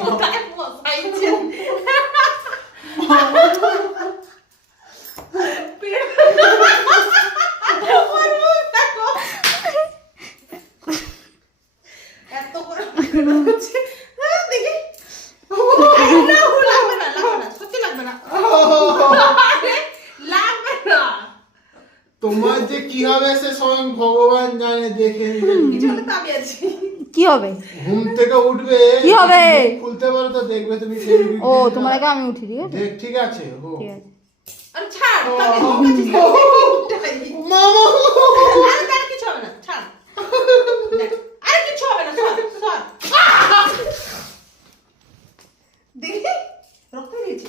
কোথায় বসাইছে এত করে দেখি লাগবে না সত্যি লাগবে না লাগবে না। তোমার যে কি হবে সে স্বয়ং ভগবান জানে, দেখে কিছু হলে তো আমি আছি। কি হবে? ঘুম থেকে উঠবে কি হবে? খুলতে পারো তো দেখবে তুমি ও তোমার আগে আমি উঠি, ঠিক আছে? দেখ ঠিক আছে ও ঠিক আছে। আরে ছাড় তাকে কাছে মামা আরে তার কিছু হবে না ছাড় দেখ, আরে কিছু হবে না সর সর দেখি রক্ত বেরিয়েছে